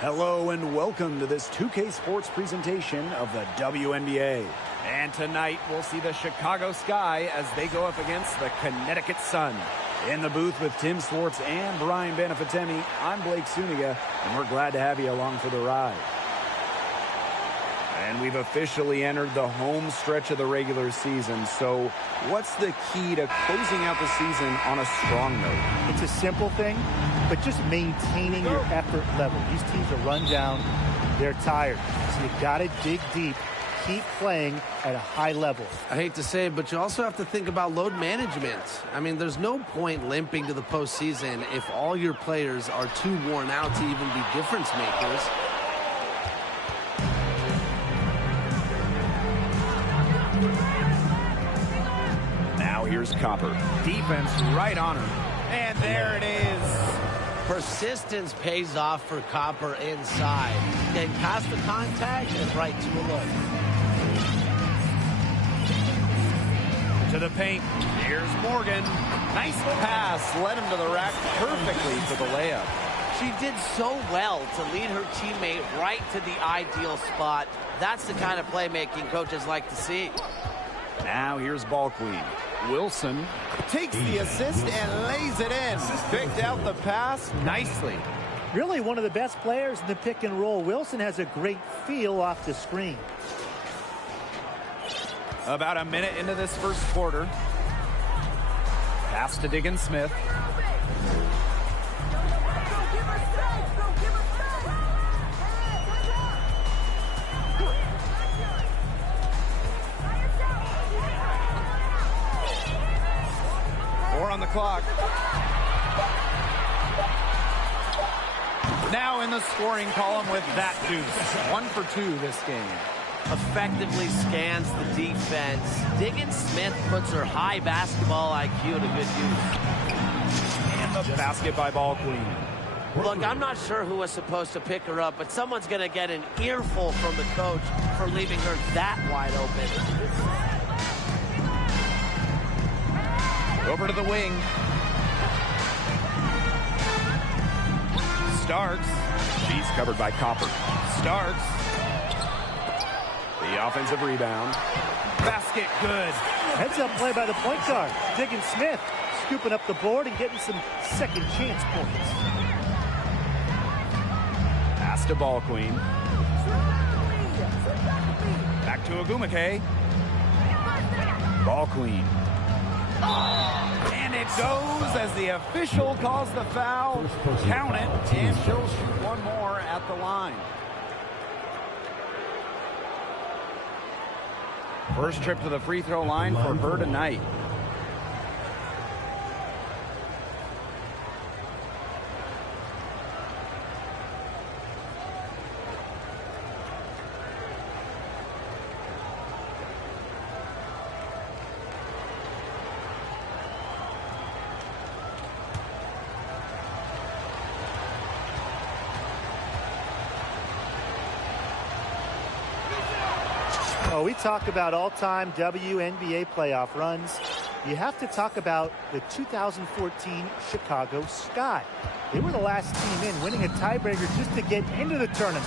Hello and welcome to this 2K Sports presentation of the WNBA. And tonight we'll see the Chicago Sky as they go up against the Connecticut Sun. In the booth with Tim Swartz and Brian Benefitemi, I'm Blake Suniga, and we're glad to have you along for the ride. And we've officially entered the home stretch of the regular season. So what's the key to closing out the season on a strong note? It's a simple thing, but just maintaining your effort level. These teams are run down. They're tired. So you got to dig deep. Keep playing at a high level. I hate to say it, but you also have to think about load management. I mean, there's no point limping to the postseason if all your players are too worn out to even be difference makers. Now here's Copper. Defense right on her. And there it is. Persistence pays off for Copper inside. Getting past the contact and right to a look. To the paint. Here's Morgan. Nice pass. Led him to the rack perfectly for the layup. She did so well to lead her teammate right to the ideal spot. That's the kind of playmaking coaches like to see. Now here's Ball Queen. Wilson takes the assist and lays it in. Picked out the pass nicely. Really one of the best players in the pick and roll. Wilson has a great feel off the screen. About a minute into this first quarter. Pass to Diggins Smith. On the clock. Now in the scoring column with that deuce. 1 for 2 this game. Effectively scans the defense. Diggins Smith puts her high basketball IQ to good use. And the basket by Ball Queen. Look, I'm not sure who was supposed to pick her up, but someone's going to get an earful from the coach for leaving her that wide open. Over to the wing. Starks. She's covered by Copper. Starks. The offensive rebound. Basket good. Heads up play by the point guard. Diggins Smith scooping up the board and getting some second chance points. Pass to Ball Queen. Back to Agumake. Ball Queen. And it goes as the official calls the foul. Count it, and she'll shoot one more at the line. First trip to the free throw line for her tonight. Oh, we talk about all-time WNBA playoff runs. You have to talk about the 2014 Chicago Sky. They were the last team in, winning a tiebreaker just to get into the tournament.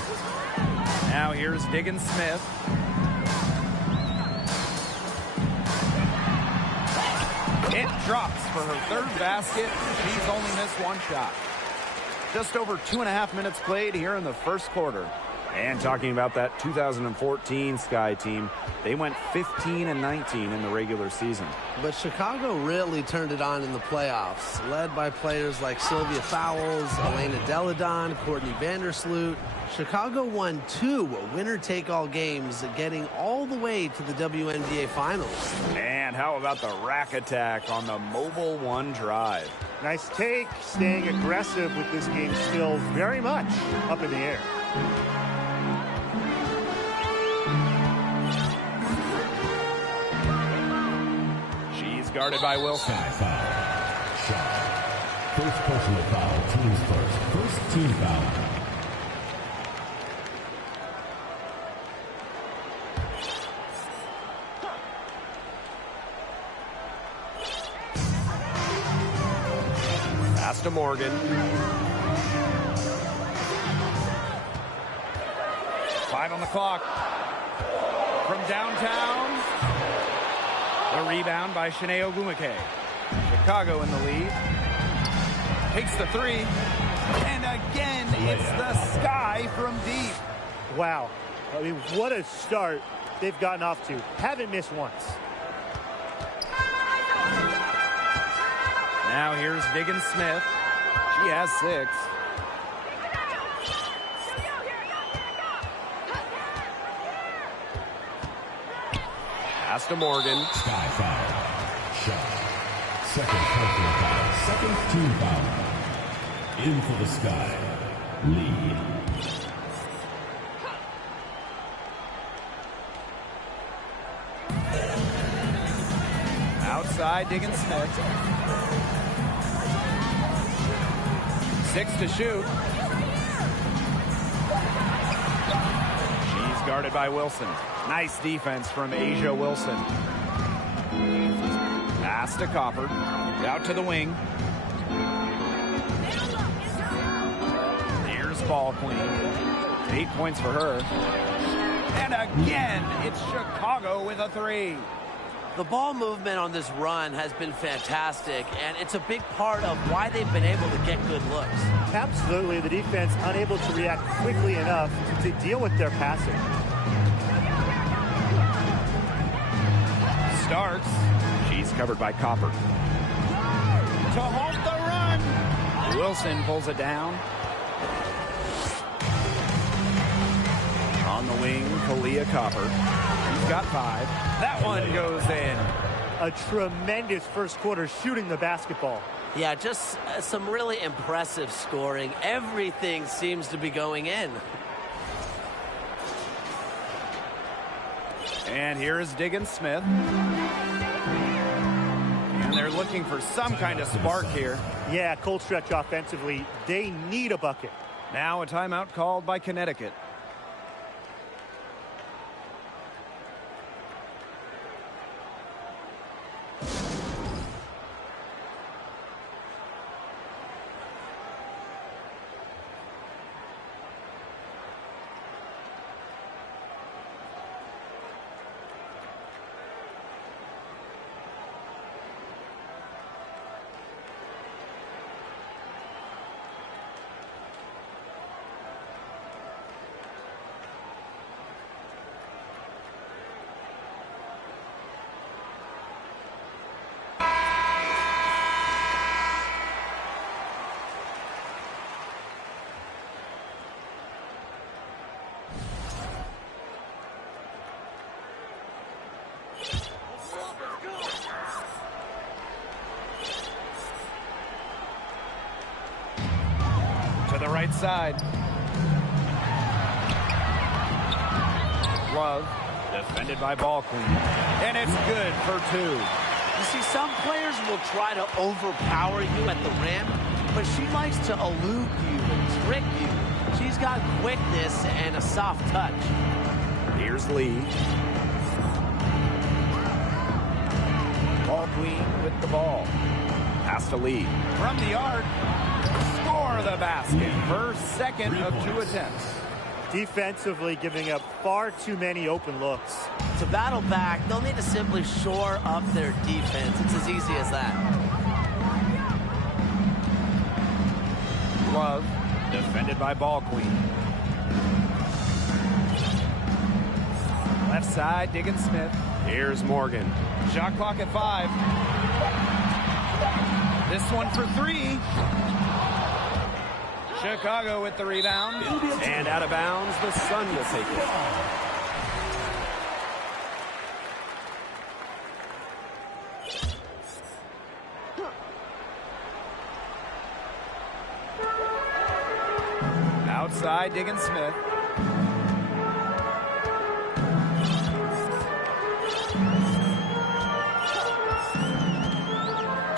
Now here's Diggins Smith. It drops for her third basket. She's only missed one shot. Just over 2.5 minutes played here in the first quarter. And talking about that 2014 Sky team, they went 15-19 in the regular season. But Chicago really turned it on in the playoffs, led by players like Sylvia Fowles, Elena Deladon, Courtney Vandersloot. Chicago won 2 winner-take-all games, getting all the way to the WNBA Finals. And how about the rack attack on the Mobile One drive? Nice take, staying aggressive with this game still very much up in the air. Guarded by Wilson. First personal foul, team's first. First team foul. Pass to Morgan. 5 on the clock. From downtown, the rebound by Shanae Ogwumike. Chicago in the lead. Takes the 3. And again, it's the Sky from deep. Wow. I mean, what a start they've gotten off to. Haven't missed once. Now here's Diggin Smith. She has 6. Pass to Morgan. Sky foul. Shot. Second personal foul. Second team foul. In for the Sky. Lee. Outside, Diggin Smith. 6 to shoot. She's guarded by Wilson. Nice defense from Asia Wilson. Pass to Copper. Out to the wing. Here's Ball Queen. 8 points for her. And again, it's Chicago with a 3. The ball movement on this run has been fantastic, and it's a big part of why they've been able to get good looks. Absolutely. The defense unable to react quickly enough to deal with their passing. Starks. She's covered by Copper. To halt the run. Wilson pulls it down. On the wing, Kalia Copper. He's got 5. That one goes in. A tremendous first quarter shooting the basketball. Yeah, just some really impressive scoring. Everything seems to be going in. And here is Diggin Smith. And they're looking for some kind of spark here. Yeah, cold stretch offensively. They need a bucket. Now a timeout called by Connecticut. To the right side. Love, defended by Ball Queen. And it's good for 2. You see, some players will try to overpower you at the rim, but she likes to elude you and trick you. She's got quickness and a soft touch. Here's Lee. Ball Queen with the ball. Pass to Lee. From the arc. Score the basket. Her second of 2 attempts. Defensively giving up far too many open looks. To battle back, they'll need to simply shore up their defense. It's as easy as that. Love, defended by Ball Queen. Left side, Diggin Smith. Here's Morgan. Shot clock at 5. This one for 3. Chicago with the rebound. And out of bounds, the Sun will take it. Outside, Diggin Smith.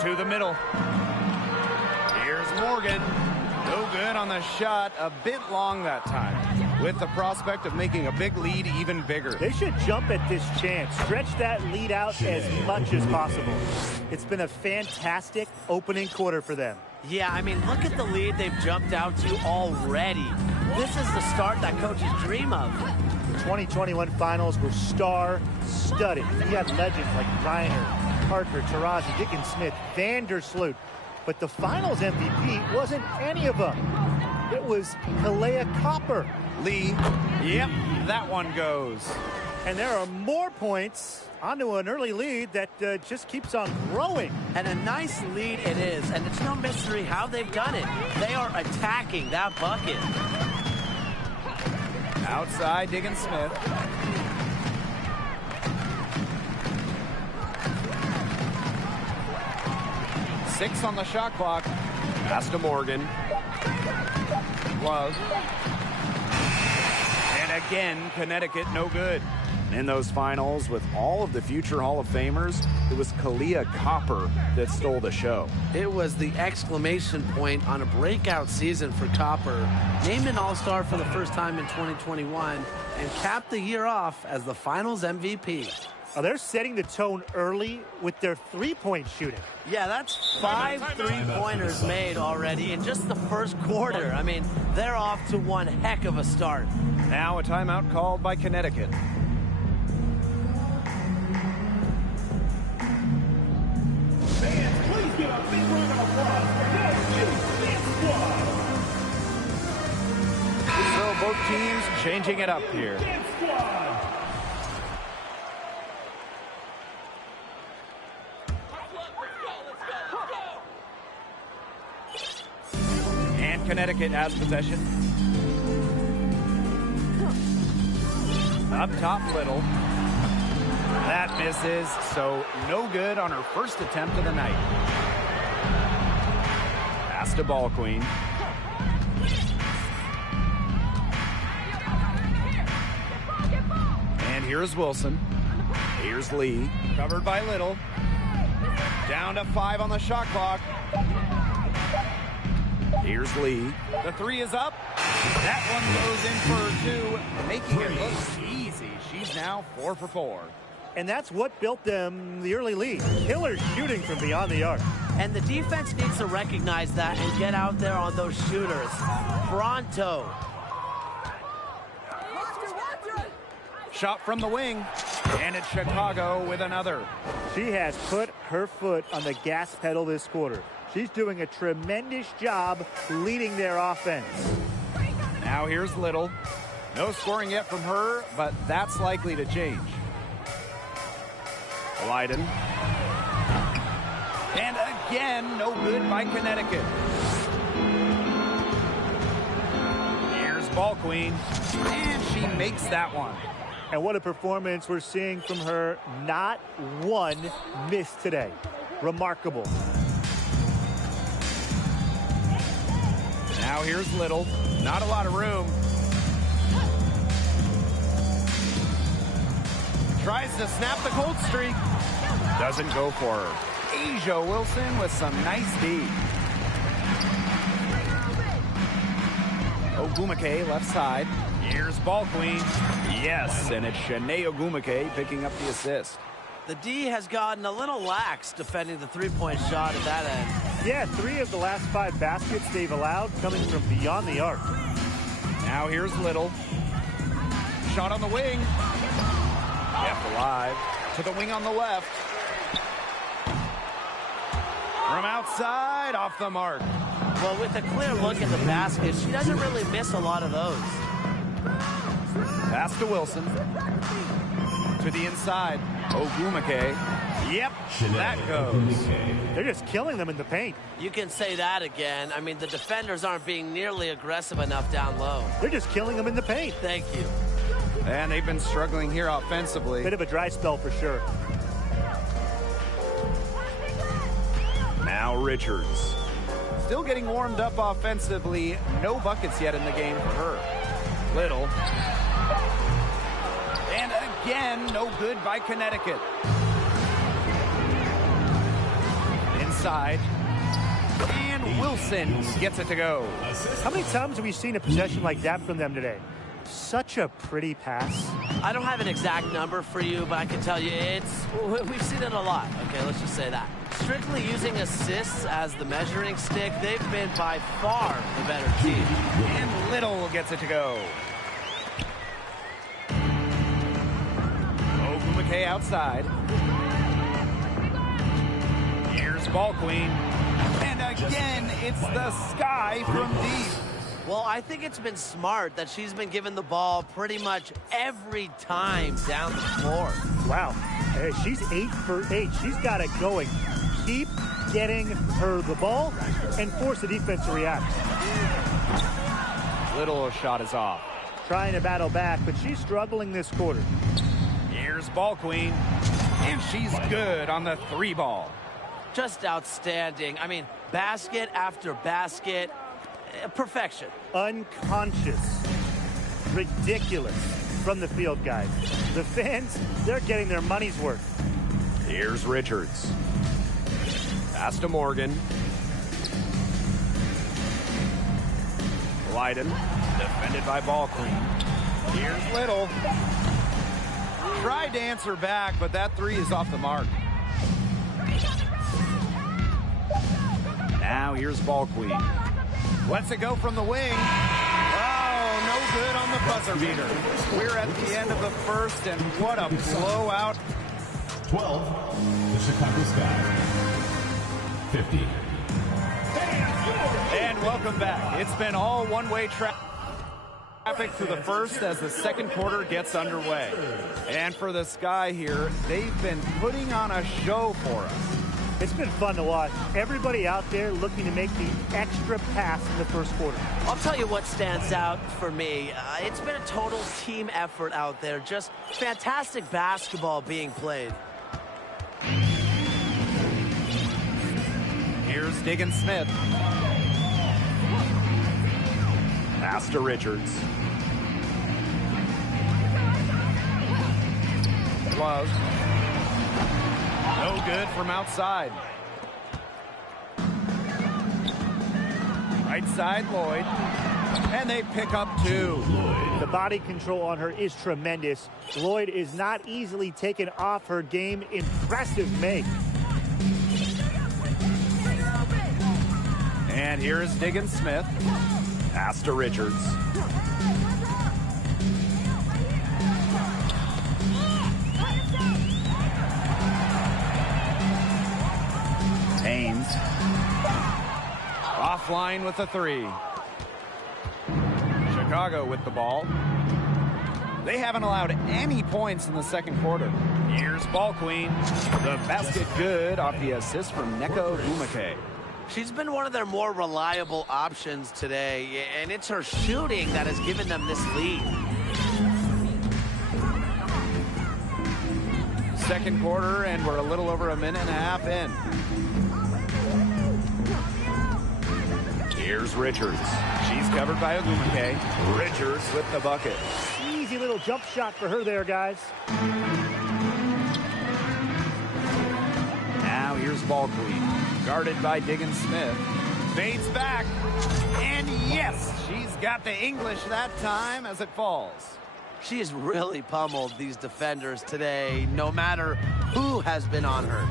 To the middle. Here's Morgan. No good on the shot. A bit long that time. With the prospect of making a big lead even bigger. They should jump at this chance. Stretch that lead out as much as possible. It's been a fantastic opening quarter for them. Yeah, I mean, look at the lead they've jumped out to already. This is the start that coaches dream of. The 2021 finals were star-studded. You had legends like Reiner, Parker, Taurasi, Dickens Smith, Vandersloot. But the finals MVP wasn't any of them. It was Kalea Copper. Lee, yep, that one goes. And there are more points onto an early lead that just keeps on growing. And a nice lead it is, and it's no mystery how they've done it. They are attacking that bucket. Outside, Diggins Smith. Six on the shot clock. Pass to Morgan. Love. And again, Connecticut no good. In those finals, with all of the future Hall of Famers, it was Kalea Copper that stole the show. It was the exclamation point on a breakout season for Copper. Named an All-Star for the first time in 2021 and capped the year off as the finals MVP. Oh, they're setting the tone early with their three-point shooting. Yeah, that's 5 3-pointers made already in just the first quarter. I mean, they're off to one heck of a start. Now a timeout called by Connecticut. Please give a big round of applause for this squad. So both teams changing it up here. And Connecticut has possession. Up top, Little. That misses, so no good on her first attempt of the night. Pass to Ball Queen. And here's Wilson. Here's Lee. Covered by Little. Down to 5 on the shot clock. Here's Lee. The three is up. That one goes in for 2, making it look easy. She's now 4 for 4. And that's what built them the early lead. Killer shooting from beyond the arc. And the defense needs to recognize that and get out there on those shooters. Pronto. Shot from the wing. And it's Chicago with another. She has put her foot on the gas pedal this quarter. She's doing a tremendous job leading their offense. Now here's Little. No scoring yet from her, but that's likely to change. Leiden. And again, no good by Connecticut. Here's Ball Queen. And she makes that one. And what a performance we're seeing from her. Not one miss today. Remarkable. Now here's Little. Not a lot of room. Tries to snap the cold streak. Doesn't go for her. Asia Wilson with some nice D. Ogumake left side. Here's Ball Queen. Yes, and it's Shanae Ogumake picking up the assist. The D has gotten a little lax defending the three-point shot at that end. Yeah, 3 of the last 5 baskets they've allowed coming from beyond the arc. Now here's Little. Shot on the wing. Kept alive. To the wing on the left. From outside, off the mark. Well, with a clear look at the basket, she doesn't really miss a lot of those. Pass to Wilson. To the inside. Ogumake. Yep, that goes. They're just killing them in the paint. You can say that again. I mean, the defenders aren't being nearly aggressive enough down low. They're just killing them in the paint. Thank you. And they've been struggling here offensively. Bit of a dry spell for sure. Now Richards. Still getting warmed up offensively. No buckets yet in the game for her. Little. And again, no good by Connecticut. Inside. And Wilson gets it to go. How many times have we seen a possession like that from them today? Such a pretty pass. I don't have an exact number for you, but I can tell you we've seen it a lot. Okay, let's just say that. Strictly using assists as the measuring stick, they've been by far the better team. And Little gets it to go. Ogumake outside. Here's ball queen. And again, it's the Sky from deep. Well, I think it's been smart that she's been given the ball pretty much every time down the floor. Wow. Hey, she's 8 for 8. She's got it going. Keep getting her the ball and force the defense to react. Little shot is off. Trying to battle back, but she's struggling this quarter. Here's ball queen. And she's good on the 3 ball. Just outstanding. I mean, basket after basket. Perfection. Unconscious. Ridiculous from the field, guys. The fans, they're getting their money's worth. Here's Richards. Pass to Morgan. Lydon, defended by ball queen. Here's Little. Tried to answer back, but that 3 is off the mark. Now here's ball queen. Lets it go from the wing. Oh, no good on the buzzer beater. We're at the end of the first, and what a blowout. 12, the Chicago Sky. 50. And welcome back. It's been all one-way traffic through the first as the second quarter gets underway. And for the Sky here, they've been putting on a show for us. It's been fun to watch. Everybody out there looking to make the extra pass in the first quarter. I'll tell you what stands out for me. It's been a total team effort out there. Just fantastic basketball being played. Here's Diggin Smith. Pass to Richards. Love. No good from outside. Right side, Lloyd. And they pick up 2. The body control on her is tremendous. Lloyd is not easily taken off her game. Impressive make. And here is Diggin Smith. Pass to Richards. Haynes. Offline with the 3. Chicago with the ball. They haven't allowed any points in the second quarter. Here's ball queen. The basket good off the assist from Neko Umake. She's been one of their more reliable options today, and it's her shooting that has given them this lead. Second quarter, and we're a little over a minute and a half in. Here's Richards. She's covered by Ogumake. Richards with the bucket. Easy little jump shot for her there, guys. Now here's ball queen. Guarded by Diggin Smith. Fades back. And yes, she's got the English that time as it falls. She has really pummeled these defenders today, no matter who has been on her.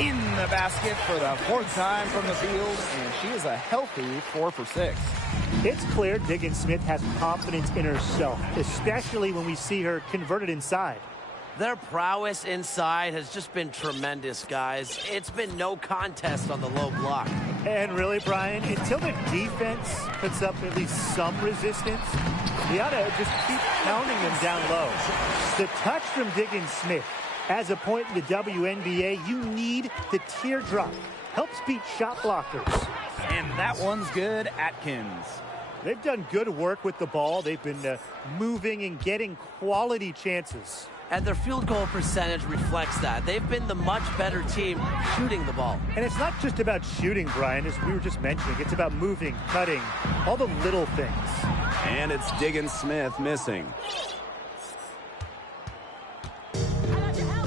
In the basket for the 4th time from the field, and she is a healthy 4 for 6. It's clear Diggin Smith has confidence in herself, especially when we see her converted inside. Their prowess inside has just been tremendous, guys. It's been no contest on the low block. And really, Brian, until the defense puts up at least some resistance, we ought to just keep pounding them down low. The touch from Diggin Smith. As a point in the WNBA, you need the teardrop. Helps beat shot blockers. And that one's good. Atkins. They've done good work with the ball. They've been moving and getting quality chances. And their field goal percentage reflects that. They've been the much better team shooting the ball. And it's not just about shooting, Brian, as we were just mentioning. It's about moving, cutting, all the little things. And it's Diggin Smith missing.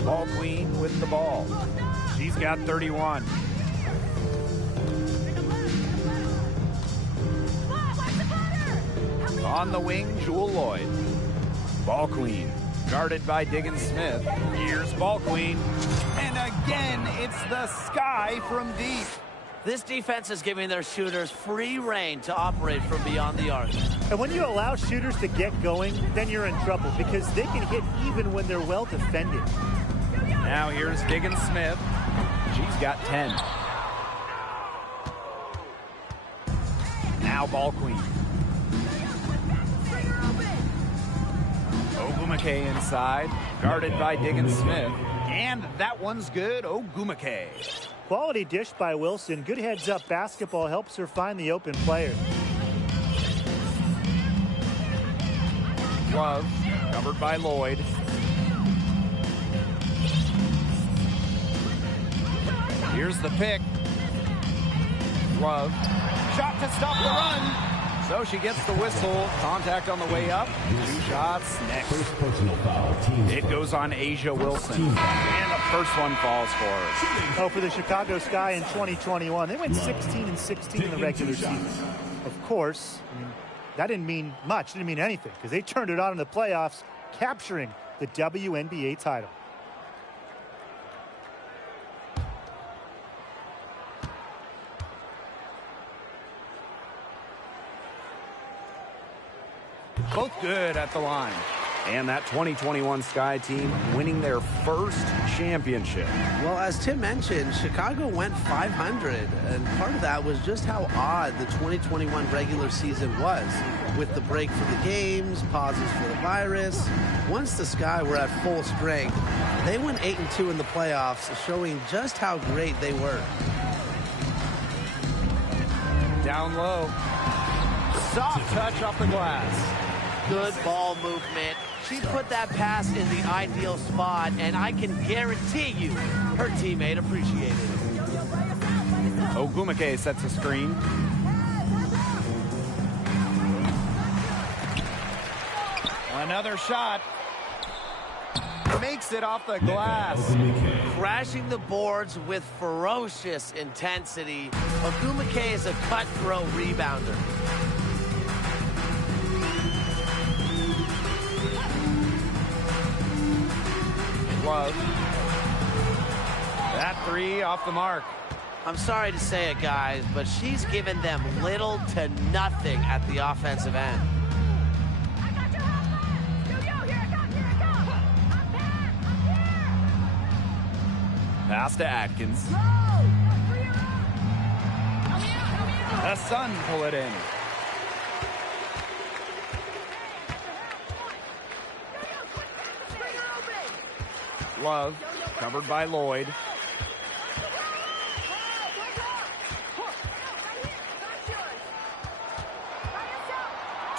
Ball queen with the ball. She's got 31. On the wing, Jewel Lloyd. Ball queen, guarded by Diggins Smith. Here's ball queen. And again, it's the Sky from deep. This defense is giving their shooters free reign to operate from beyond the arc. And when you allow shooters to get going, then you're in trouble because they can hit even when they're well defended. Now here's Diggins Smith. She's got 10. Now ball queen. Ogumake inside, guarded by Diggins Smith. And that one's good, Ogumake. Quality dish by Wilson. Good heads-up basketball helps her find the open player. Love, covered by Lloyd. Here's the pick. Love, shot to stop the run. So she gets the whistle. Contact on the way up. 2 shots next. First personal foul. Team It goes on Asia Wilson. And the first one falls for her. Oh, for the Chicago Sky in 2021, they went 16-16 in the regular season. Of course, that didn't mean much, didn't mean anything, because they turned it on in the playoffs, capturing the WNBA title. Both good at the line. And that 2021 Sky team winning their first championship. Well, as Tim mentioned, Chicago went 500, and part of that was just how odd the 2021 regular season was, with the break for the games, pauses for the virus. Once the Sky were at full strength, they went 8-2 in the playoffs, showing just how great they were. Down low. Soft touch off the glass. Good ball movement. She put that pass in the ideal spot, and I can guarantee you her teammate appreciated it. Ogumake sets a screen. Another shot. Makes it off the glass. Crashing the boards with ferocious intensity. Ogumake is a cutthroat rebounder. Love. That 3 off the mark. I'm sorry to say it, guys, but she's given them little to nothing at the offensive end. Pass to Atkins. The Sun pull it in. Love, covered by Lloyd.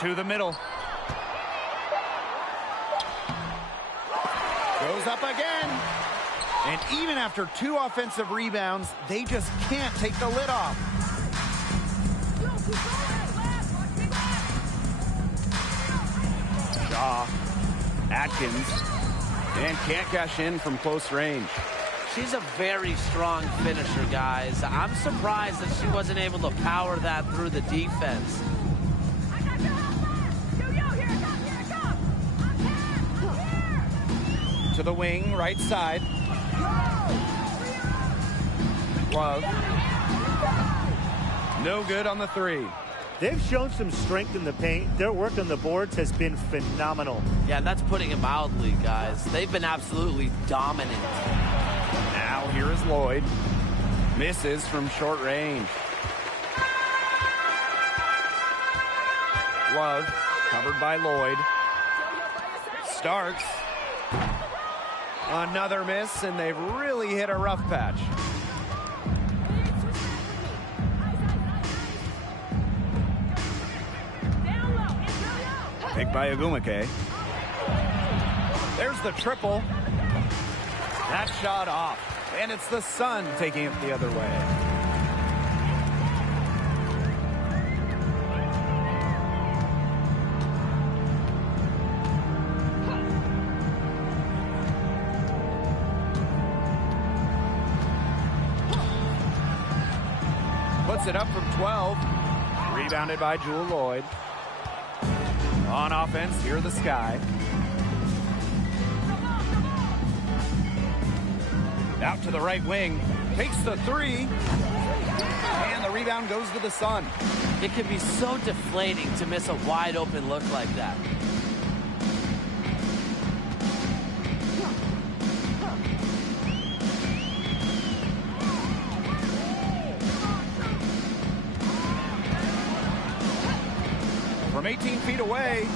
To the middle. Goes up again. And even after 2 offensive rebounds, they just can't take the lid off. Shaw, Atkins, and can't cash in from close range. She's a very strong finisher, guys. I'm surprised that she wasn't able to power that through the defense. To the wing, right side. Love. No good on the 3. They've shown some strength in the paint. Their work on the boards has been phenomenal. Yeah, that's putting it mildly, guys. They've been absolutely dominant. Now here is Lloyd. Misses from short range. Love, covered by Lloyd. Starks. Another miss, and they've really hit a rough patch. Picked by Ogumake. There's the triple. That shot off. And it's the Sun taking it the other way. Puts it up from 12. Rebounded by Jewel Lloyd. On offense, here are the Sky. Out to the right wing. Takes the three. And the rebound goes to the Sun. It can be so deflating to miss a wide open look like that. From 18 feet away,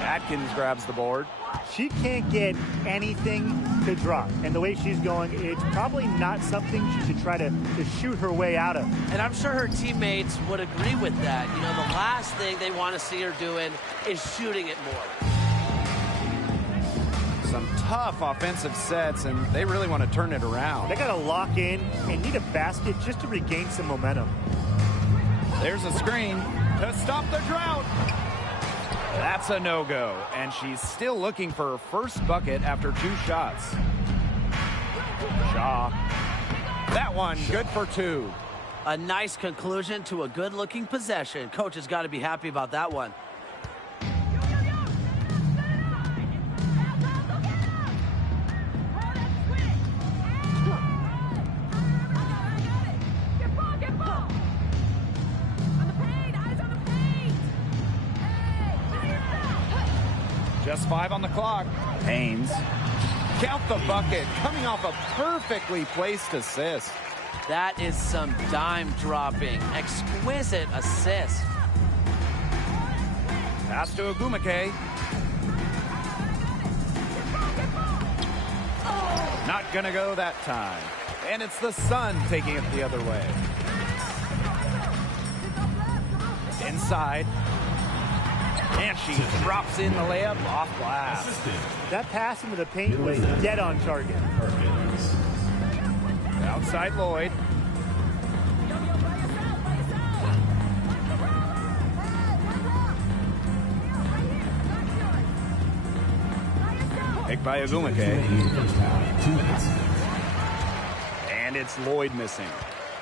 Atkins grabs the board. She can't get anything to drop. And the way she's going, it's probably not something she should try to shoot her way out of. And I'm sure her teammates would agree with that. You know, the last thing they want to see her doing is shooting it more. Some tough offensive sets, and they really want to turn it around. They got to lock in and need a basket just to regain some momentum. There's a screen to stop the drought. That's a no-go, and she's still looking for her first bucket after 2 shots. Shaw. That one, good for 2. A nice conclusion to a good-looking possession. Coach has got to be happy about that one. Just 5 on the clock. Haynes. Count the bucket, coming off a perfectly placed assist. That is some dime dropping. Exquisite assist. Pass to Agumake. Not gonna go that time. And it's the Sun taking it the other way. Inside. And she drops in the layup off glass. That pass into the paint was dead on target. Outside Lloyd. Picked by Agumake. And it's Lloyd missing.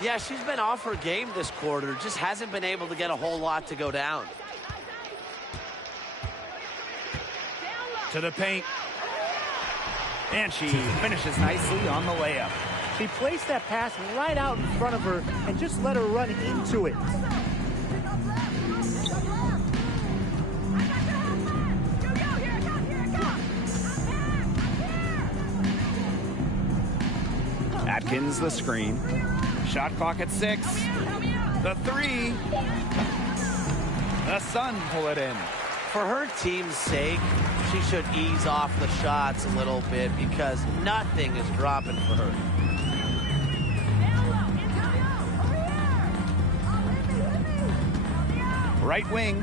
Yeah, she's been off her game this quarter. Just hasn't been able to get a whole lot to go down. To the paint. And she finishes nicely on the layup. She placed that pass right out in front of her and just let her run into it. Atkins the screen. Shot clock at 6. The 3. The Sun pull it in. For her team's sake, she should ease off the shots a little bit because nothing is dropping for her. Right wing.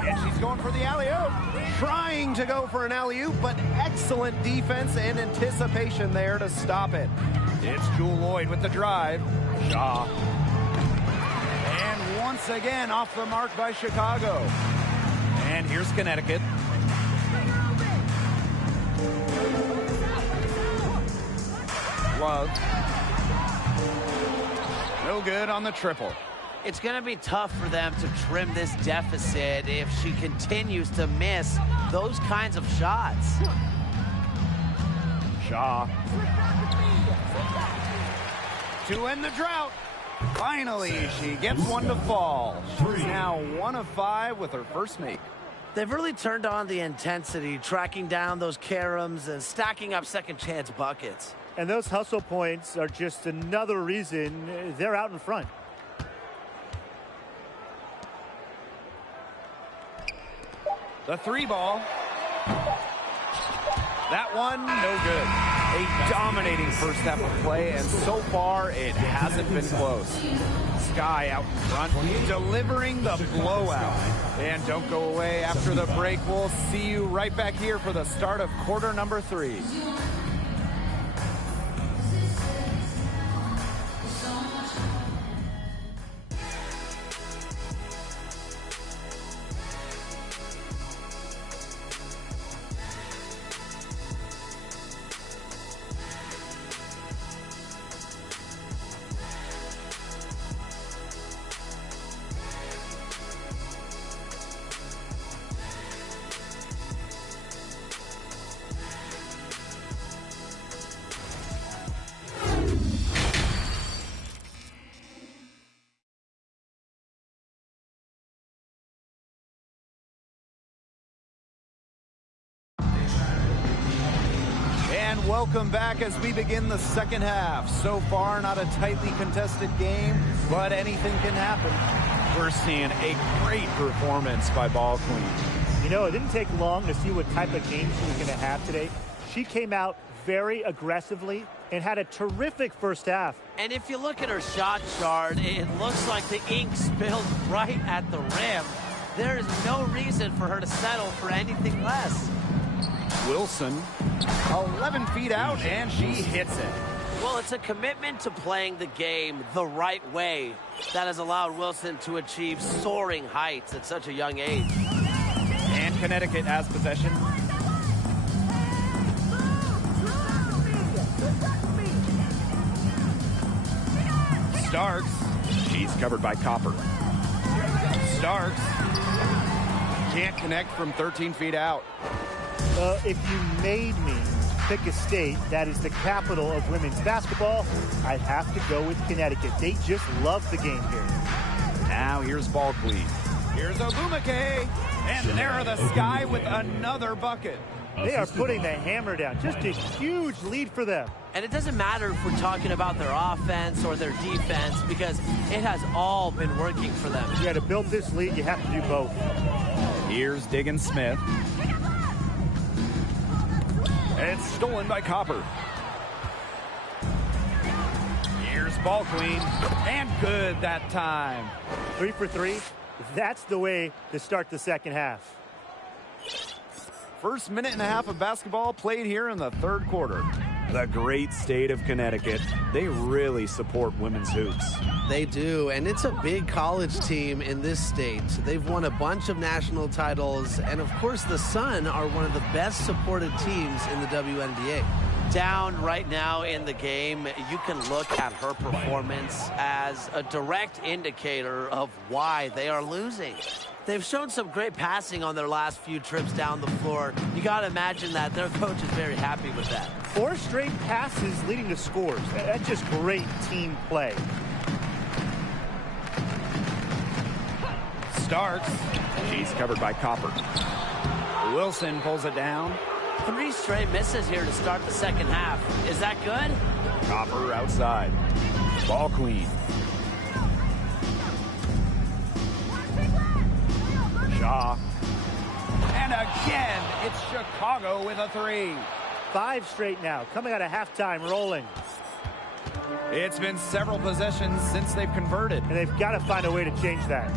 And she's going for the alley-oop. Trying to go for an alley-oop, but excellent defense and anticipation there to stop it. It's Jewel Lloyd with the drive. Shaw. And once again off the mark by Chicago. And here's Connecticut. Love. No good on the triple. It's going to be tough for them to trim this deficit if she continues to miss those kinds of shots. Shaw. To end the drought. Finally, she gets one to fall. She's now 1 of 5 with her first make. They've really turned on the intensity, tracking down those caroms and stacking up second chance buckets. And those hustle points are just another reason they're out in front. The 3 ball. That one, no good. A dominating first half of play, and so far, it hasn't been close. Sky out in front, delivering the blowout. And don't go away after the break. We'll see you right back here for the start of quarter number 3. And welcome back as we begin the second half. So far, not a tightly contested game, but anything can happen. We're seeing a great performance by Ball Queen. You know, it didn't take long to see what type of game she was going to have today. She came out very aggressively and had a terrific first half. And if you look at her shot chart, it looks like the ink spilled right at the rim. There is no reason for her to settle for anything less. Wilson, 11 feet out, and she hits it. Well, it's a commitment to playing the game the right way that has allowed Wilson to achieve soaring heights at such a young age. And Connecticut has possession. Starks, she's covered by Copper. Starks can't connect from 13 feet out. If you made me pick a state that is the capital of women's basketball, I'd have to go with Connecticut. They just love the game here. Now here's Ball Queen. Here's Ogumake. And there are the Sky with another bucket. They are putting the hammer down. Just a huge lead for them. And it doesn't matter if we're talking about their offense or their defense, because it has all been working for them. Yeah, to build this lead, you have to do both. Here's Diggin Smith. It's stolen by Copper. Here's Ball Queen. And good that time. 3 for 3. That's the way to start the second half. First minute and a half of basketball played here in the third quarter. The great state of Connecticut. They really support women's hoops. They do, and it's a big college team in this state. They've won a bunch of national titles, and of course the Sun are one of the best supported teams in the WNBA. Down right now in the game, you can look at her performance as a direct indicator of why they are losing. They've shown some great passing on their last few trips down the floor. You got to imagine that their coach is very happy with that. 4 straight passes leading to scores. That's just great team play. Starks. She's covered by Copper. Wilson pulls it down. 3 straight misses here to start the second half. Is that good? Copper outside. Ball Queen. Shaw. And again, it's Chicago with a 3. 5 straight now, coming out of halftime, rolling. It's been several possessions since they've converted. And they've got to find a way to change that.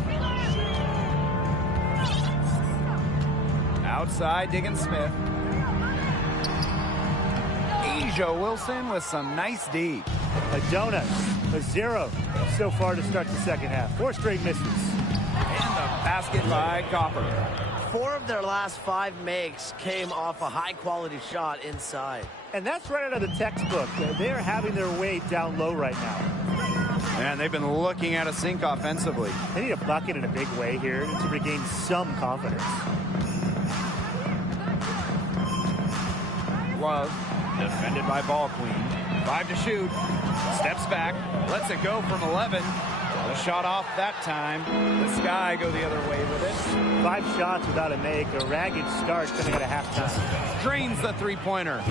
Outside, Diggin Smith. Asia Wilson with some nice D. A donut, a 0 so far to start the second half. 4 straight misses. And the basket by Copper. 4 of their last 5 makes came off a high-quality shot inside. And that's right out of the textbook. They're having their way down low right now. And they've been looking at a sink offensively. They need a bucket in a big way here to regain some confidence. Love, defended by Ball Queen. 5 to shoot. Steps back, lets it go from 11. The shot off that time. The Sky go the other way with it. 5 shots without a make. A ragged start coming out of halftime. Drains the three-pointer.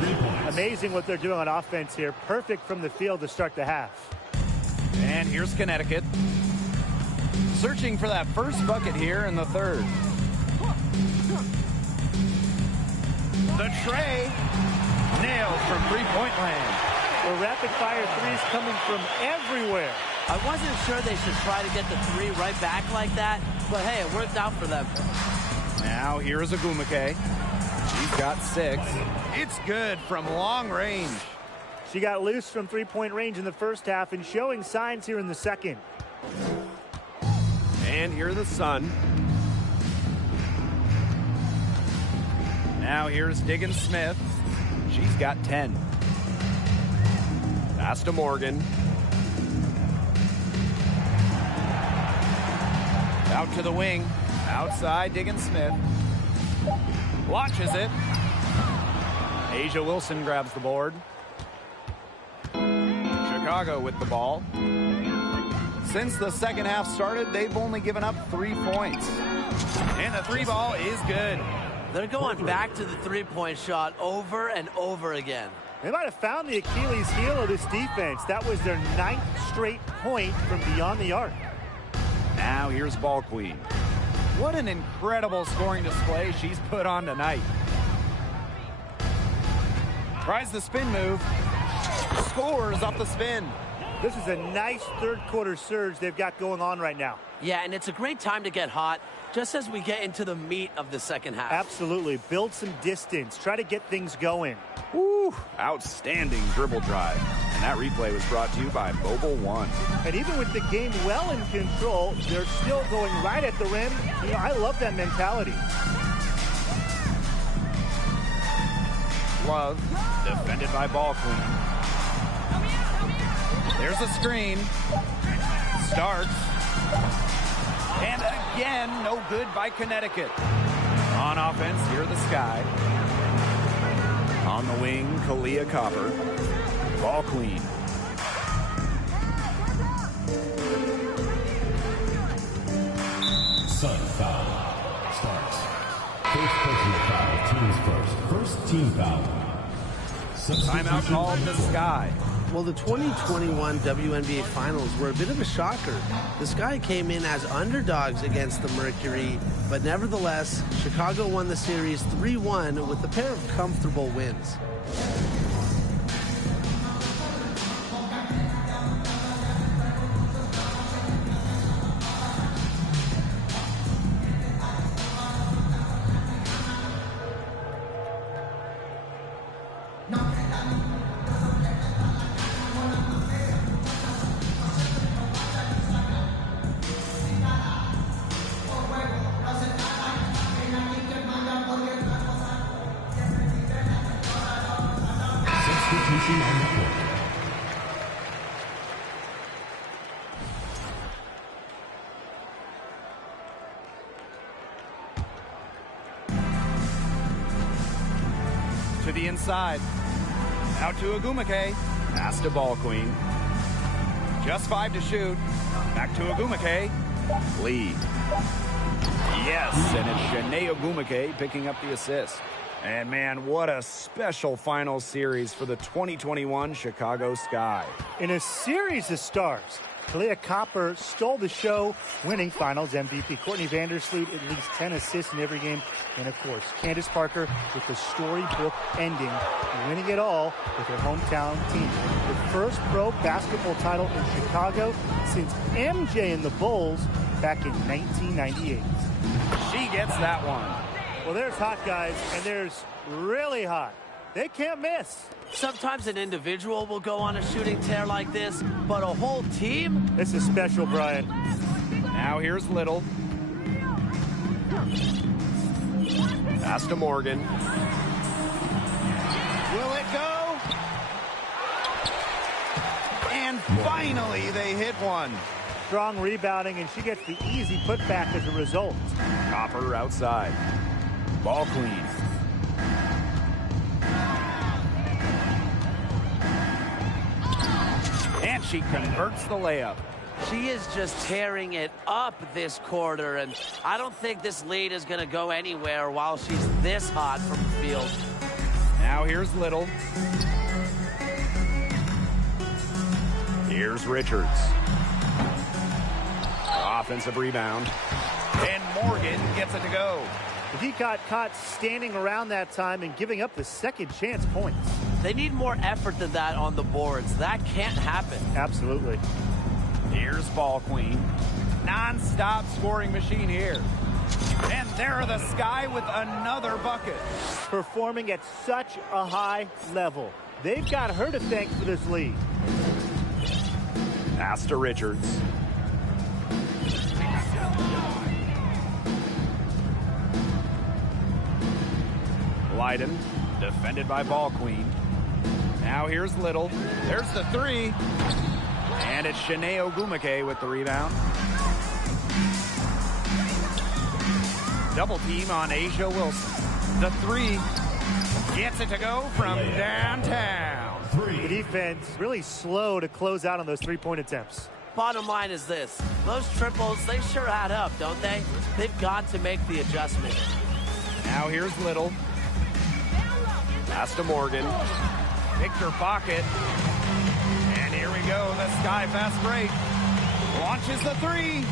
Amazing what they're doing on offense here. Perfect from the field to start the half. And here's Connecticut. Searching for that first bucket here in the third. The tray. Nailed from three-point land. The rapid-fire threes coming from everywhere. I wasn't sure they should try to get the 3 right back like that, but hey, it worked out for them. Now here's Ogumake. She's got 6. It's good from long range. She got loose from three-point range in the first half and showing signs here in the second. And here the Sun. Now here's Diggin Smith. She's got 10. Pass to Morgan. Out to the wing. Outside, Diggin Smith. Watches it. Asia Wilson grabs the board. Chicago with the ball. Since the second half started, they've only given up 3 points. And the 3 ball is good. They're going back to the three-point shot over and over again. They might have found the Achilles heel of this defense. That was their 9th straight point from beyond the arc. Now here's Ball Queen. What an incredible scoring display she's put on tonight. Tries the spin move. Scores off the spin. This is a nice third-quarter surge they've got going on right now. Yeah, and it's a great time to get hot, just as we get into the meat of the second half. Absolutely. Build some distance. Try to get things going. Woo! Outstanding dribble drive. And that replay was brought to you by Mobile One. And even with the game well in control, they're still going right at the rim. You know, I love that mentality. Love, defended by Ball Queen. There's a screen. Starts. And again, no good by Connecticut. On offense, here the Sky. On the wing, Kalia Copper. Ball Queen. Sun foul. Starts. First personal foul. Teams first. First team foul. Timeout called the Sky. Well, the 2021 WNBA Finals were a bit of a shocker. The Sky came in as underdogs against the Mercury, but nevertheless, Chicago won the series 3-1 with a pair of comfortable wins. Substitution on the court. To the inside. Out to Agumake. Pass to Ball Queen. Just 5 to shoot. Back to Agumake. Lead. Yes, and it's Shanae Agumake picking up the assist. And man, what a special final series for the 2021 Chicago Sky. In a series of stars, Kalia Copper stole the show, winning Finals MVP. Courtney Vandersloot at least 10 assists in every game. And of course, Candace Parker with the storybook ending, winning it all with her hometown team. The first pro basketball title in Chicago since MJ and the Bulls back in 1998. She gets that one. Well, there's hot guys, and there's really hot. They can't miss. Sometimes an individual will go on a shooting tear like this, but a whole team? This is special, Brian. Now here's Little. Pass to Morgan. Will it go? And finally they hit one. Strong rebounding, and she gets the easy putback as a result. Copper outside. Ball Queen. And she converts the layup. She is just tearing it up this quarter, and I don't think this lead is going to go anywhere while she's this hot from the field. Now here's Little. Here's Richards. Offensive rebound. And Morgan gets it to go. He got caught standing around that time and giving up the second chance points. They need more effort than that on the boards. That can't happen. Absolutely. Here's Ball Queen. Non-stop scoring machine here. And there are the Sky with another bucket. Performing at such a high level. They've got her to thank for this lead. Pass to Richards. Leiden, defended by Ball Queen. Now here's Little. There's the three. And it's Shanae Ogumake with the rebound. Double team on Asia Wilson. The three gets it to go from downtown. The defense really slow to close out on those three-point attempts. Bottom line is this. Those triples, they sure add up, don't they? They've got to make the adjustment. Now here's Little. Pass to Morgan. Victor Pocket. And here we go, the Sky fast break. Launches the three.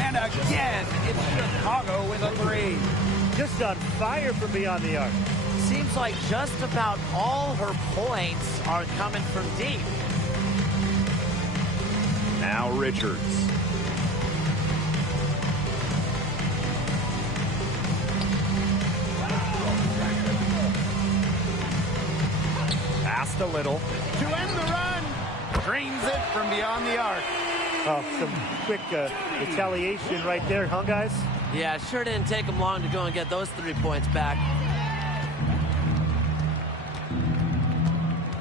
And again, it's Chicago with a three. Just on fire from beyond the arc. Seems like just about all her points are coming from deep. Now Richards. Passed a little. To end the run. Drains it from beyond the arc. Oh, some quick retaliation right there, huh, guys? Yeah, sure didn't take them long to go and get those 3 points back.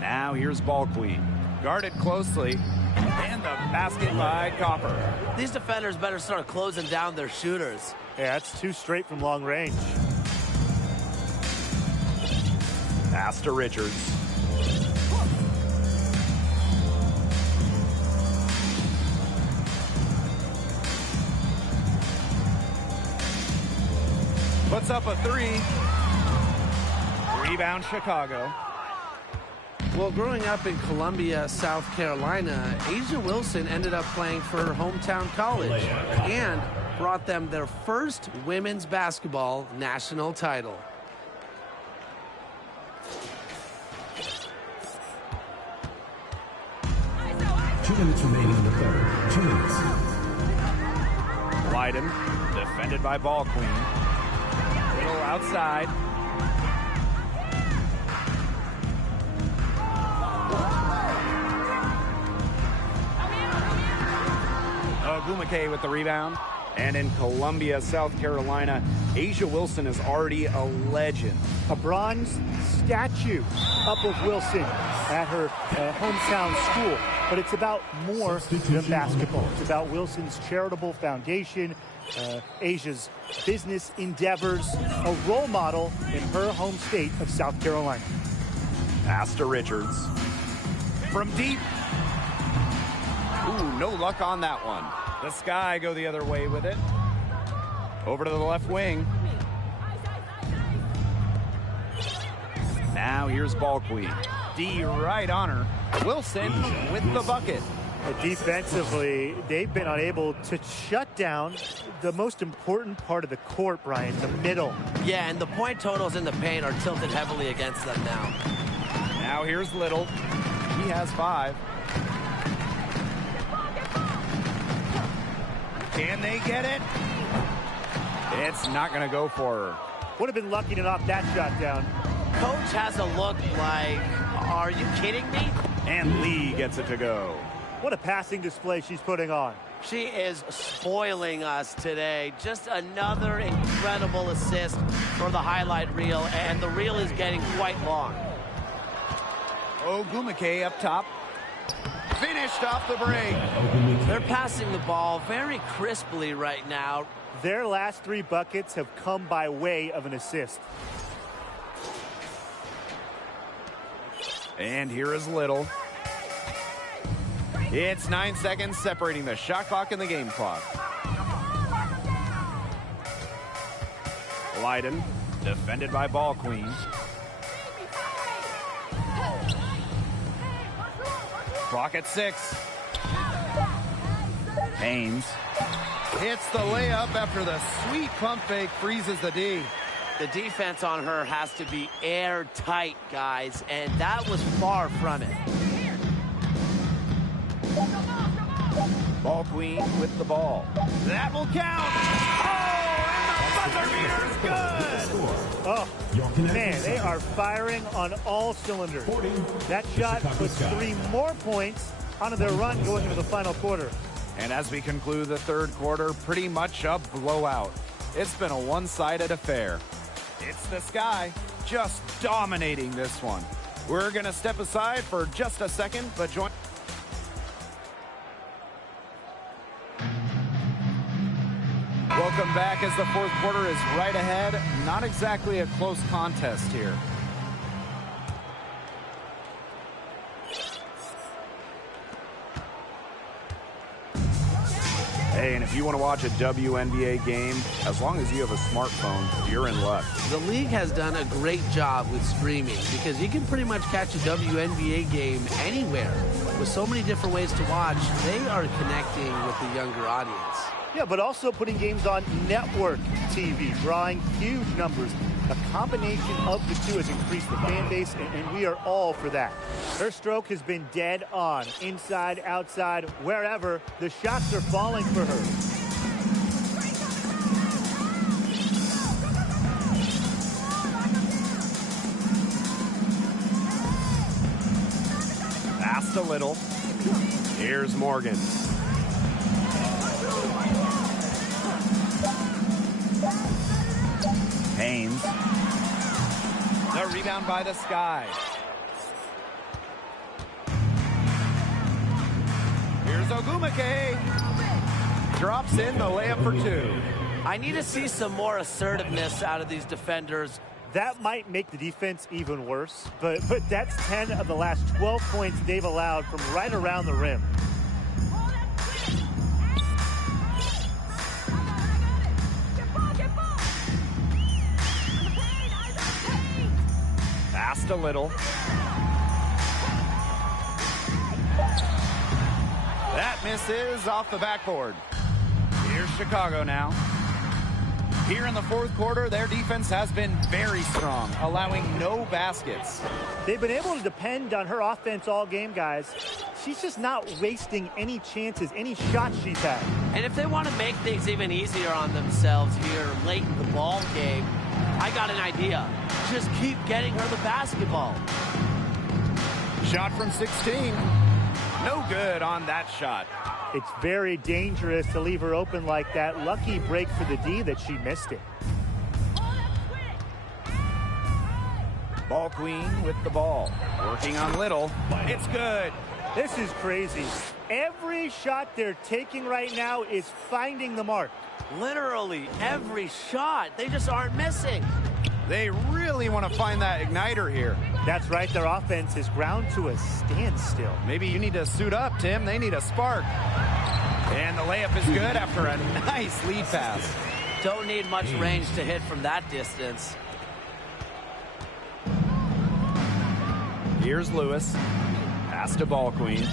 Now here's Ball Queen. Guarded closely. And the basket by Copper. These defenders better start closing down their shooters. Yeah, that's 2 straight from long range. Pass to Richards. Puts up a three. Rebound Chicago. Well, growing up in Columbia, South Carolina, Asia Wilson ended up playing for her hometown college and brought them their first women's basketball national title. Two minutes remaining in the third. 2 minutes. Leiden, defended by Ball Queen. Little outside. Ogumake with the rebound. And in Columbia, South Carolina, Asia Wilson is already a legend. A bronze statue up of Wilson at her hometown school. But it's about more than basketball. It's about Wilson's charitable foundation, Asia's business endeavors, a role model in her home state of South Carolina. Pass to Richards. From deep. Ooh, no luck on that one. The Sky go the other way with it. Over to the left wing. Now here's Ball Queen. D right on her. Wilson with the bucket. Defensively, they've been unable to shut down the most important part of the court, Brian, the middle. Yeah, and the point totals in the paint are tilted heavily against them now. Now here's Little. He has 5. Can they get it? It's not going to go for her. Would have been lucky to knock that shot down. Coach has a look like, are you kidding me? And Lee gets it to go. What a passing display she's putting on. She is spoiling us today. Just another incredible assist for the highlight reel, and the reel is getting quite long. Ogumake up top. Finished off the break. They're passing the ball very crisply right now. Their last 3 buckets have come by way of an assist. And here is Little. It's 9 seconds separating the shot clock and the game clock. Leiden, defended by Ball Queen. Clock at 6. Haynes hits the layup after the sweet pump fake freezes the D. The defense on her has to be airtight, guys, and that was far from it. Ball Queen with the ball. That will count. Oh, and the buzzer beater's good. Oh, man, they are firing on all cylinders. That shot puts 3 more points onto their run going into the final quarter. And as we conclude the third quarter, pretty much a blowout. It's been a one-sided affair. It's the Sky just dominating this one. We're going to step aside for just a second, but join... Welcome back as the fourth quarter is right ahead. Not exactly a close contest here. Hey, and if you want to watch a WNBA game, as long as you have a smartphone, you're in luck. The league has done a great job with streaming because you can pretty much catch a WNBA game anywhere. With so many different ways to watch, they are connecting with the younger audience. Yeah, but also putting games on network TV, drawing huge numbers. A combination of the two has increased the fan base, and we are all for that. Her stroke has been dead on. Inside, outside, wherever, the shots are falling for her. Passed a little. Here's Morgan. Haynes. The rebound by the Sky. Here's Ogumake. Drops in the layup for two. I need to see some more assertiveness out of these defenders. That might make the defense even worse, but that's 10 of the last 12 points they've allowed from right around the rim. Passed a little. That misses off the backboard. Here's Chicago now. Here in the fourth quarter, their defense has been very strong, allowing no baskets. They've been able to depend on her offense all game, guys. She's just not wasting any chances, any shots she's had. And if they want to make things even easier on themselves here late in the ball game, I got an idea. Just keep getting her the basketball. Shot from 16. No good on that shot. It's very dangerous to leave her open like that. Lucky break for the D that she missed it. Ball queen with the ball. Working on Little. It's good. This is crazy. Every shot they're taking right now is finding the mark. Literally every shot. They just aren't missing. They really want to find that igniter here. That's right. Their offense is ground to a standstill. Maybe you need to suit up, Tim. They need a spark. And the layup is good after a nice lead pass. Don't need much range to hit from that distance. Here's Lewis. Pass to Ball Queen.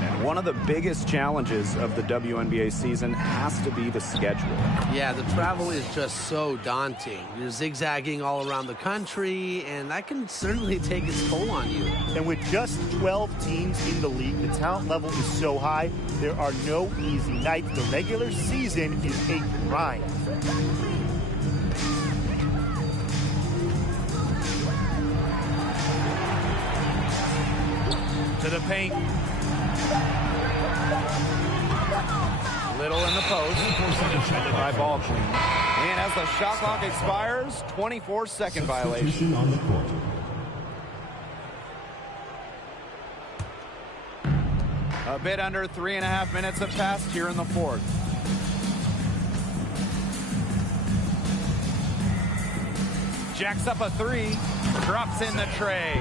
And one of the biggest challenges of the WNBA season has to be the schedule. Yeah, the travel is just so daunting. You're zigzagging all around the country, and that can certainly take its toll on you. And with just 12 teams in the league, the talent level is so high, there are no easy nights. The regular season is a grind. To the paint. Little in the post. Defended by Ball Queen. And as the shot clock expires, 24-second violation. On the court. A bit under 3.5 minutes have passed here in the fourth. Jacks up a three. Drops in the tray.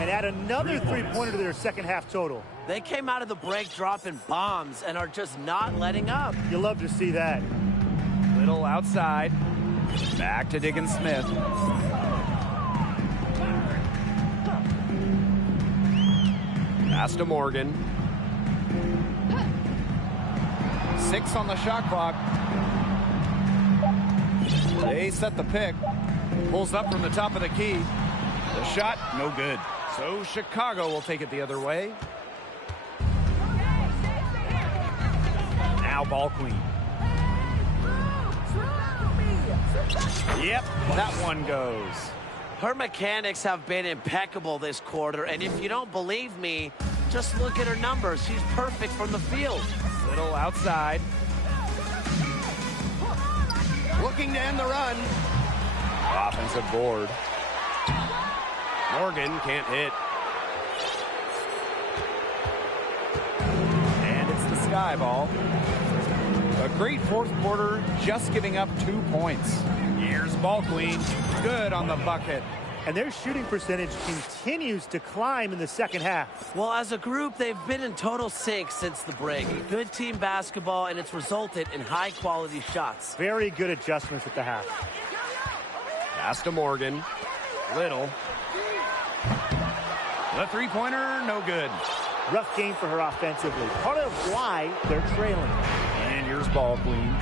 And add another three-pointer to their second half total. They came out of the break dropping bombs and are just not letting up. You love to see that. Little outside. Back to Diggins Smith. Pass to Morgan. 6 on the shot clock. They set the pick. Pulls up from the top of the key. The shot, no good. So Chicago will take it the other way. Now Ball Queen. Yep, that one goes. Her mechanics have been impeccable this quarter, and if you don't believe me, just look at her numbers. She's perfect from the field. Little outside. Looking to end the run. Offensive board. Morgan can't hit. And it's the Sky ball. A great fourth quarter, just giving up 2 points. Here's Ball Queen. Good on the bucket. And their shooting percentage continues to climb in the second half. Well, as a group, they've been in total sync since the break. Good team basketball, and it's resulted in high-quality shots. Very good adjustments at the half. Pass to Morgan. Little. The three-pointer, no good. Rough game for her offensively. Part of why they're trailing. And here's Ball Queen.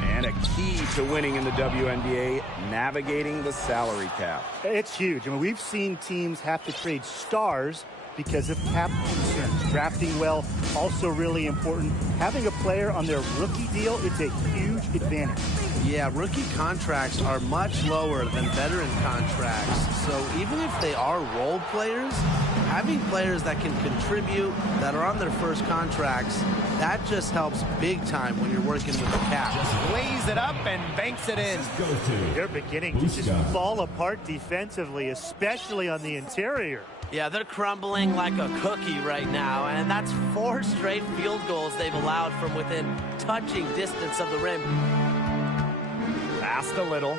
And a key to winning in the WNBA, navigating the salary cap. It's huge. I mean, we've seen teams have to trade stars because of cap concerns. Drafting well, also really important. Having a player on their rookie deal, it's a huge advantage. Yeah, rookie contracts are much lower than veteran contracts. So even if they are role players, having players that can contribute, that are on their first contracts, that just helps big time when you're working with the cap. Lays it up and banks it in. They're beginning to just fall apart defensively, especially on the interior. Yeah, they're crumbling like a cookie right now, and that's 4 straight field goals they've allowed from within touching distance of the rim. Pass to Little.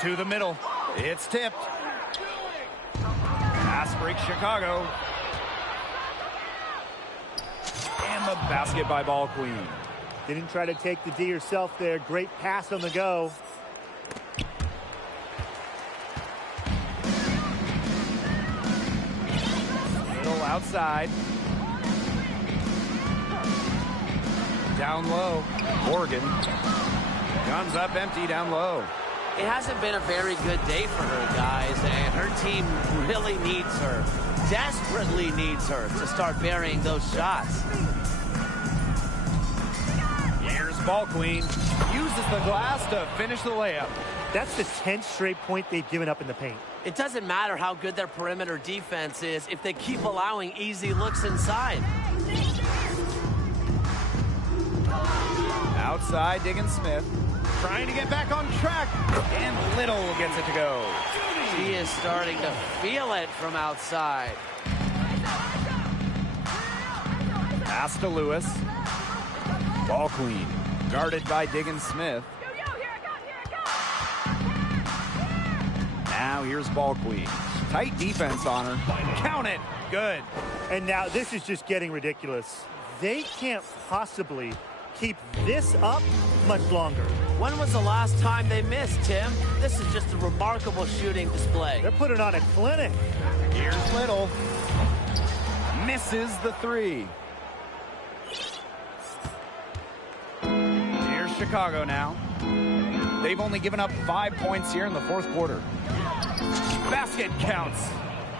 To the middle. It's tipped. Pass breaks Chicago. And the basket by Ball Queen. Didn't try to take the D herself there. Great pass on the go. Little outside. Down low. Morgan. Guns up empty down low. It hasn't been a very good day for her, guys, and her team really needs her, desperately needs her to start burying those shots. Here's Ball Queen. Uses the glass to finish the layup. That's the 10th straight point they've given up in the paint. It doesn't matter how good their perimeter defense is if they keep allowing easy looks inside. Outside, Diggins-Smith. Trying to get back on track. And Little gets it to go. She is starting to feel it from outside. Pass to Lewis. Ball Queen. Guarded by Diggins-Smith. Now here's Ball Queen. Tight defense on her. Count it. Good. And now this is just getting ridiculous. They can't possibly keep this up much longer. When was the last time they missed, Tim? This is just a remarkable shooting display. They're putting on a clinic. Here's Little. Misses the three. Here's Chicago now. They've only given up 5 points here in the fourth quarter. Basket counts.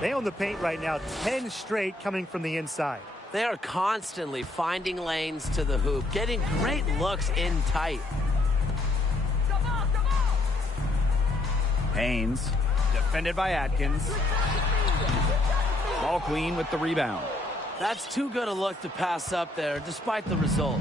They own the paint right now, 10 straight coming from the inside. They are constantly finding lanes to the hoop, getting great looks in tight. Haynes, defended by Atkins. Ball Queen with the rebound. That's too good a look to pass up there, despite the result.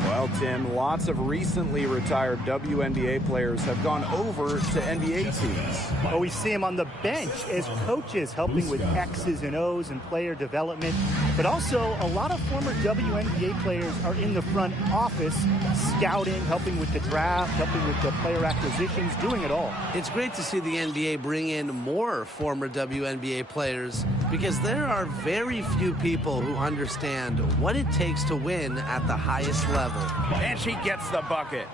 Well, Tim, lots of recently retired WNBA players have gone over to NBA teams. Oh, we see them on the bench as coaches helping with X's and O's and player development. But also, a lot of former WNBA players are in the front office, scouting, helping with the draft, helping with the player acquisitions, doing it all. It's great to see the NBA bring in more former WNBA players because there are very few people who understand what it takes to win at the highest level. And she gets the bucket.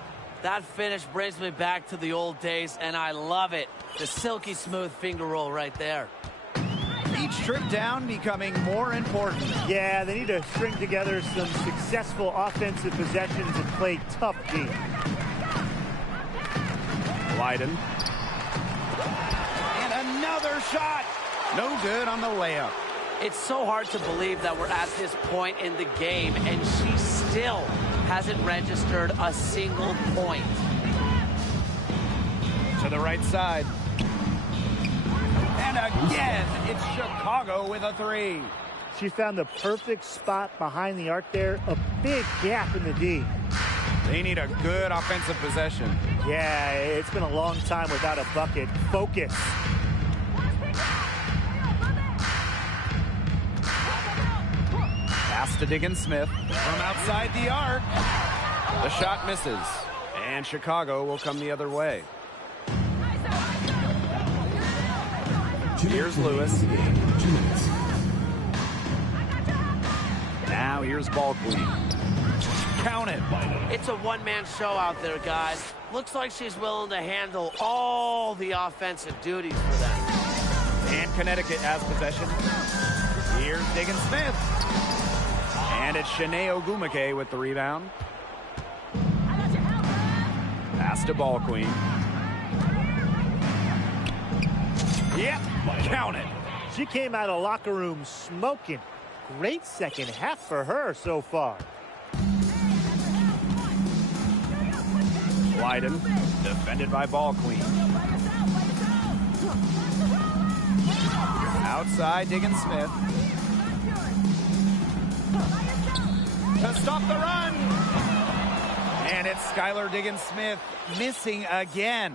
That finish brings me back to the old days, and I love it. The silky smooth finger roll right there. Each trip down becoming more important. Yeah, they need to string together some successful offensive possessions and play tough D. Leiden. And another shot. No good on the layup. It's so hard to believe that we're at this point in the game, and she still hasn't registered a single point. To the right side. And again, it's Chicago with a three. She found the perfect spot behind the arc there, a big gap in the D. They need a good offensive possession. Yeah, it's been a long time without a bucket. Focus. Pass to Diggins Smith from outside the arc. The shot misses, and Chicago will come the other way. Here's Lewis. Now here's Ball Queen. Count it. It's a one-man show out there, guys. Looks like she's willing to handle all the offensive duties for them. And Connecticut has possession. Here's Diggins Smith. And it's Shanae Ogwumike with the rebound. Pass to Ball Queen. Yep, count it. She came out of locker room smoking. Great second half for her so far. Blyden, defended by Ball Queen. Outside, Diggins Smith. To stop the run. And it's Skylar Diggins Smith missing again.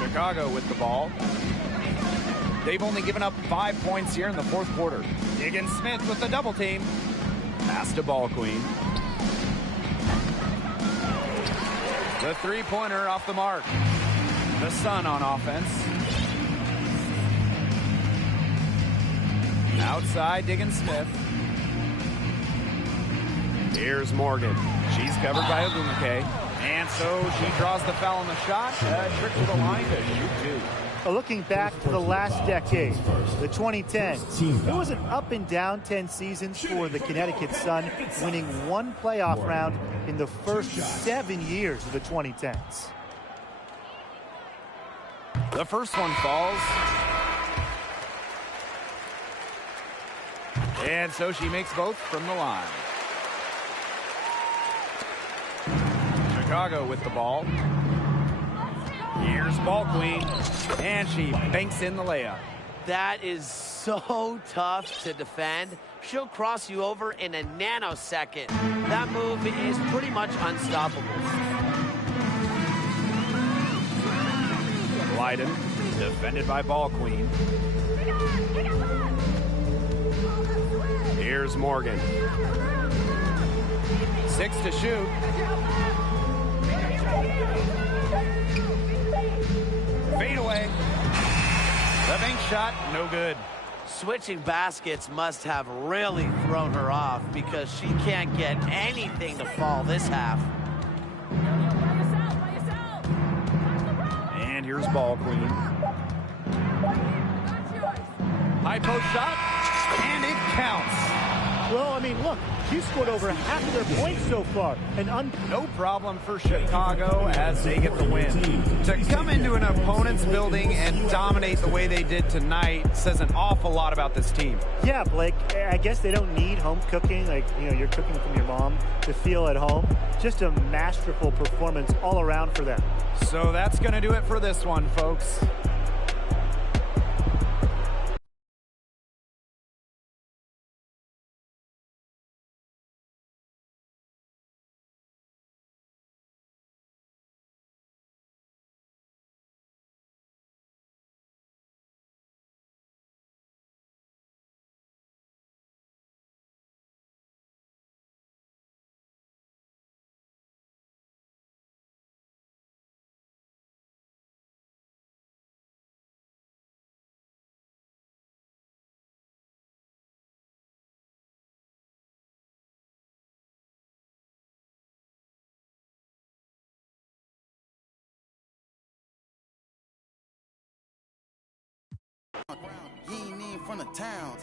Chicago with the ball. They've only given up 5 points here in the fourth quarter. Diggins Smith with the double team. Pass to Ball Queen. The three-pointer off the mark. The Sun on offense. Outside, Diggins Smith. Here's Morgan. She's covered by Ogwumike. And so she draws the foul on the shot. Trick to the line to shoot two. Looking back to the last decade, the 2010s, it was an up and down 10 seasons for the Connecticut Sun, winning one playoff round in the first 7 years of the 2010s. The first one falls. And so she makes both from the line. Chicago with the ball. Here's Ball Queen, and she banks in the layup. That is so tough to defend. She'll cross you over in a nanosecond. That move is pretty much unstoppable. Blyden, defended by Ball Queen. Here's Morgan. 6 to shoot. Fade away. The bank shot, no good. Switching baskets must have really thrown her off because she can't get anything to fall this half. And here's Ball Queen. High post shot, and it counts. Well, I mean, look, she scored over half of their points so far. No problem for Chicago as they get the win. To come into an opponent's building and dominate the way they did tonight says an awful lot about this team. Yeah, Blake, I guess they don't need home cooking, like, you know, you're cooking from your mom, to feel at home. Just a masterful performance all around for them. So that's going to do it for this one, folks. You ain't in front of town.